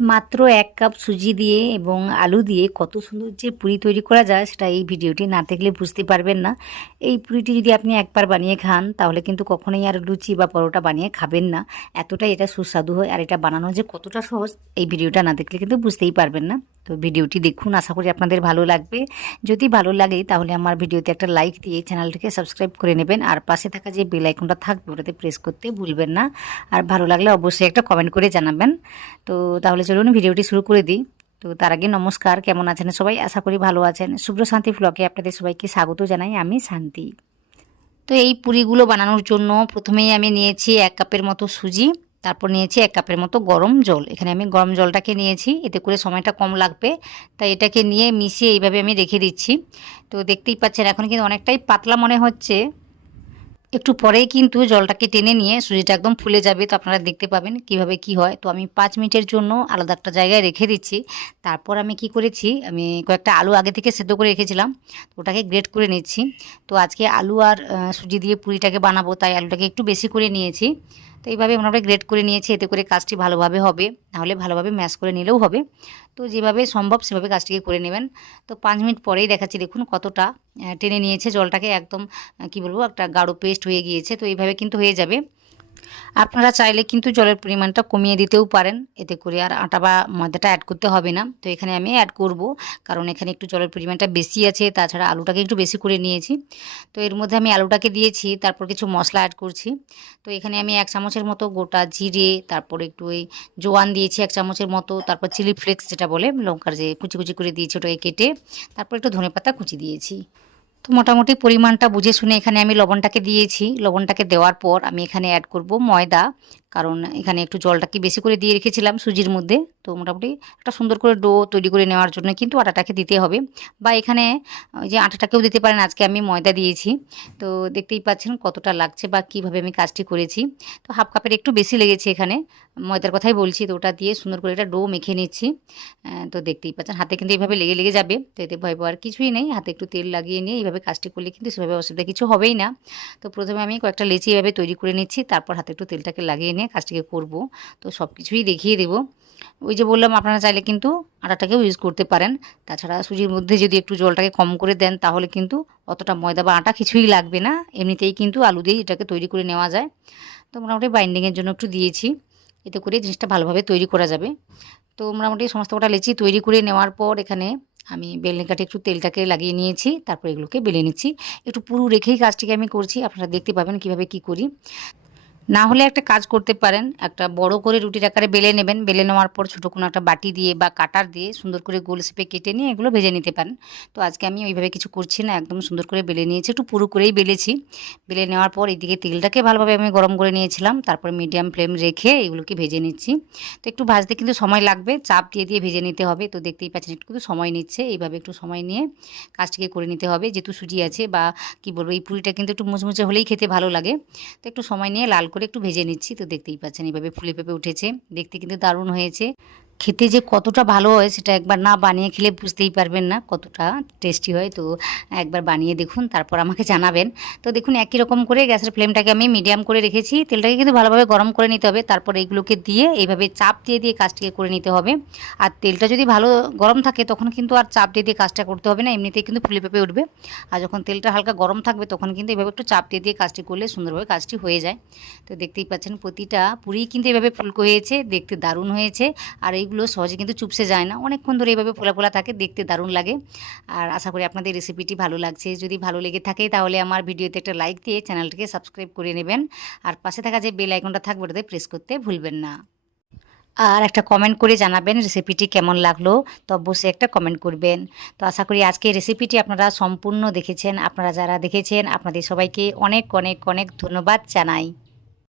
মাত্র ১ কাপ সুজি দিয়ে এবং আলু দিয়ে কত সুন্দর যে পুরি তৈরি করা যায় সেটা এই ভিডিওটি না দেখলে বুঝতে পারবেন না। এই পুরিটি যদি আপনি একবার বানিয়ে খান তাহলে কিন্তু কখনোই আর লুচি বা পরোটা বানিয়ে খাবেন না। এতটাই এটা সুস্বাদু হয়, আর এটা বানানো যে কতটা সহজ এই ভিডিওটা না দেখলে কিন্তু বুঝতেই পারবেন না। তো ভিডিওটি দেখুন, আশা করি আপনাদের ভালো লাগবে। যদি ভালো লাগে তাহলে আমার ভিডিওতে একটা লাইক দিয়ে চ্যানেলটিকে সাবস্ক্রাইব করে নেবেন, আর পাশে থাকা যে বেল আইকনটা থাকবে ওটাতে প্রেস করতে ভুলবেন না। আর ভালো লাগলে অবশ্যই একটা কমেন্ট করে জানাবেন। তো তাহলে চলুন ভিডিওটি শুরু করে দিই। তো তার আগে নমস্কার, কেমন আছেন সবাই? আশা করি ভালো আছেন। শুভ্র শান্তি ব্লগে আপনাদের সবাইকে স্বাগত জানাই, আমি শান্তি। তো এই পুরিগুলো বানানোর জন্য প্রথমেই আমি নিয়েছি ১ কাপের মতো সুজি, তারপর নিয়েছি ১ কাপের মতো গরম জল। এখানে আমি গরম জলটাকে নিয়েছি, এতে করে সময়টা কম লাগবে। তাই এটাকে নিয়ে মিশিয়ে এইভাবে আমি রেখে দিচ্ছি। তো দেখতেই পাচ্ছেন এখন কিন্তু অনেকটাই পাতলা মনে হচ্ছে। একটু পরেই কিন্তু জলটাকে টেনে নিয়ে সুজিটা একদম ফুলে যাবে। তো আপনারা দেখতে পাবেন কিভাবে কি হয়। তো আমি ৫ মিনিটের জন্য আলাদা একটা জায়গায় রেখে দিচ্ছি। তারপর আমি কি করেছি, আমি কয়েকটা আলু আগে থেকে সেদ্ধ করে রেখেছিলাম, তো ওটাকে গ্রেট করে নিচ্ছি। তো আজকে আলু আর সুজি দিয়ে পুরিটাকে বানাবো, তাই আলুটাকে একটু বেশি করে নিয়েছি। তো এইভাবে মোটামুটি গ্রেট করে নিয়েছি, এতে করে কাজটি ভালোভাবে হবে, নাহলে ভালোভাবে ম্যাশ করে নিলেও হবে। তো যেভাবে সম্ভব সেভাবে কাজটিকে করে নেবেন। তো ৫ মিনিট পরেই দেখাচ্ছি, দেখুন কতটা টেনে নিয়েছে জলটাকে, একদম কি বলবো, একটা গাঢ় পেস্ট হয়ে গিয়েছে। তো এইভাবে কিন্তু হয়ে যাবে। আপনারা চাইলে কিন্তু জলের পরিমাণটা কমিয়ে দিতেও পারেন, এতে করে আর আটা বা ময়দাটা অ্যাড করতে হবে না। তো এখানে আমি অ্যাড করব, কারণ এখানে একটু জলের পরিমাণটা বেশি আছে, তাছাড়া আলুটাকে একটু বেশি করে নিয়েছি। তো এর মধ্যে আমি আলুটাকে দিয়েছি, তারপর কিছু মশলা অ্যাড করছি। তো এখানে আমি ১ চামচের মতো গোটা জিরে, তারপর একটু ওই জোয়ান দিয়েছি ১ চামচের মতো, তারপর চিলি ফ্লেক্স যেটা বলে লঙ্কার, যে কুচি কুচি করে দিয়েছি ওটাকে কেটে, তারপর একটু ধনেপাতা কুচি দিয়েছি। তো মোটামুটি পরিমাণটা বুঝে শুনে এখানে আমি লবণটাকে দিয়েছি। লবণটাকে দেওয়ার পর আমি এখানে অ্যাড করব ময়দা, কারণ এখানে একটু জলটাকে বেশি করে দিয়ে রেখেছিলাম সুজির মধ্যে। তো মোটামুটি একটা সুন্দর করে ডো তৈরি করে নেওয়ার জন্য কিন্তু আটাটাকে দিতে হবে, বা এখানে ওই যে আটাটাকেও দিতে পারেন। আজকে আমি ময়দা দিয়েছি। তো দেখতেই পাচ্ছেন কতটা লাগছে বা কীভাবে আমি কাজটি করেছি। তো হাফ কাপের একটু বেশি লেগেছে এখানে, ময়দার কথাই বলছি। তো ওটা দিয়ে সুন্দর করে একটা ডো মেখে নিচ্ছি। তো দেখতেই পাচ্ছেন হাতে কিন্তু এইভাবে লেগে লেগে যাবে। তো এতে ভয় পাওয়ার কিছুই নেই, হাতে একটু তেল লাগিয়ে নিয়ে এইভাবে কাজটি করলে কিন্তু সেভাবে অসুবিধা কিছু হবেই না। তো প্রথমে আমি কয়েকটা লেচি এভাবে তৈরি করে নিচ্ছি, তারপর হাতে একটু তেলটাকে লাগিয়ে নিয়ে কাজটিকে করব। তো সব কিছুই দেখিয়ে দেবো। ওই যে বললাম, আপনারা চাইলে কিন্তু আটাটাকেও ইউজ করতে পারেন। তাছাড়া সুজির মধ্যে যদি একটু জলটাকে কম করে দেন তাহলে কিন্তু অতটা ময়দা বা আটা কিছুই লাগবে না, এমনিতেই কিন্তু আলু দিয়েই এটাকে তৈরি করে নেওয়া যায়। তো মোটামুটি বাইন্ডিংয়ের জন্য একটু দিয়েছি, এতে করে জিনিসটা ভালোভাবে তৈরি করা যাবে। তো মোটামুটি সমস্ত কটা লেচি তৈরি করে নেওয়ার পর এখানে আমি বেলনি কাঠে একটু তেলটাকে লাগিয়ে নিয়েছি, তারপর এগুলোকে বেলে নিচ্ছি। একটু পুরু রেখেই কাজটিকে আমি করছি, আপনারা দেখতে পাবেন কিভাবে কি করি। না হলে একটা কাজ করতে পারেন, একটা বড় করে রুটির আকারে বেলে নেবেন। বেলে নেওয়ার পর ছোটো কোনো একটা বাটি দিয়ে বা কাটার দিয়ে সুন্দর করে গোল শেপে কেটে নিয়ে এগুলো ভেজে নিতে পারেন। তো আজকে আমি ওইভাবে কিছু করছি না, একদম সুন্দর করে বেলে নিয়েছি, একটু পুরু করেই বেলেছি। বেলে নেওয়ার পর এদিকে তেলটাকে ভালোভাবে আমি গরম করে নিয়েছিলাম, তারপরে মিডিয়াম ফ্লেম রেখে এগুলোকে ভেজে নিচ্ছি। তো একটু ভাজতে কিন্তু সময় লাগবে, চাপ দিয়ে দিয়ে ভেজে নিতে হবে। তো দেখতেই পাচ্ছেন একটু কিন্তু সময় নিচ্ছে, এইভাবে একটু সময় নিয়ে কাজটিকে করে নিতে হবে। যেহেতু সুজি আছে বা কি বলবো, এই পুরিটা কিন্তু একটু মুচমুচে হলেই খেতে ভালো লাগে। তো একটু সময় নিয়ে লাল করে একটু ভেজে নিচ্ছি। তো দেখতেই পাচ্ছেন এইভাবে ফুলে ফেঁপে উঠেছে, দেখতে কিন্তু দারুণ হয়েছে। খেতে যে কতটা ভালো হয় সেটা একবার না বানিয়ে খেলে বুঝতেই পারবেন না কতটা টেস্টি হয়। তো একবার বানিয়ে দেখুন, তারপর আমাকে জানাবেন। তো দেখুন একই রকম করে গ্যাসের ফ্লেমটাকে আমি মিডিয়াম করে রেখেছি, তেলটাকে কিন্তু ভালোভাবে গরম করে নিতে হবে। তারপর এইগুলোকে দিয়ে এইভাবে চাপ দিয়ে দিয়ে কাজটিকে করে নিতে হবে। আর তেলটা যদি ভালো গরম থাকে তখন কিন্তু আর চাপ দিয়ে দিয়ে কাজটা করতে হবে না, এমনিতেই কিন্তু ফুলে ফেঁপে উঠবে। আর যখন তেলটা হালকা গরম থাকবে তখন কিন্তু এভাবে একটু চাপ দিয়ে দিয়ে কাজটি করলে সুন্দরভাবে কাজটি হয়ে যায়। তো দেখতেই পাচ্ছেন প্রতিটা পুরিই কিন্তু এভাবে ফুলকো হয়েছে, দেখতে দারুণ হয়েছে। আর এইগুলো সহজে কিন্তু চুপসে যায় না, অনেকক্ষণ ধরে এইভাবে ফোলা ফোলা থাকে, দেখতে দারুণ লাগে। আর আশা করি আপনাদের রেসিপিটি ভালো লাগছে। যদি ভালো লেগে থাকে তাহলে আমার ভিডিওতে একটা লাইক দিয়ে চ্যানেলটিকে সাবস্ক্রাইব করে নেবেন, আর পাশে থাকা যে বেল আইকনটা থাকবে ওটাতে প্রেস করতে ভুলবেন না। আর একটা কমেন্ট করে জানাবেন রেসিপিটি কেমন লাগলো, তো অবশ্যই একটা কমেন্ট করবেন। তো আশা করি আজকে রেসিপিটি আপনারা সম্পূর্ণ দেখেছেন। আপনারা যারা দেখেছেন আপনাদের সবাইকে অনেক অনেক অনেক ধন্যবাদ জানাই।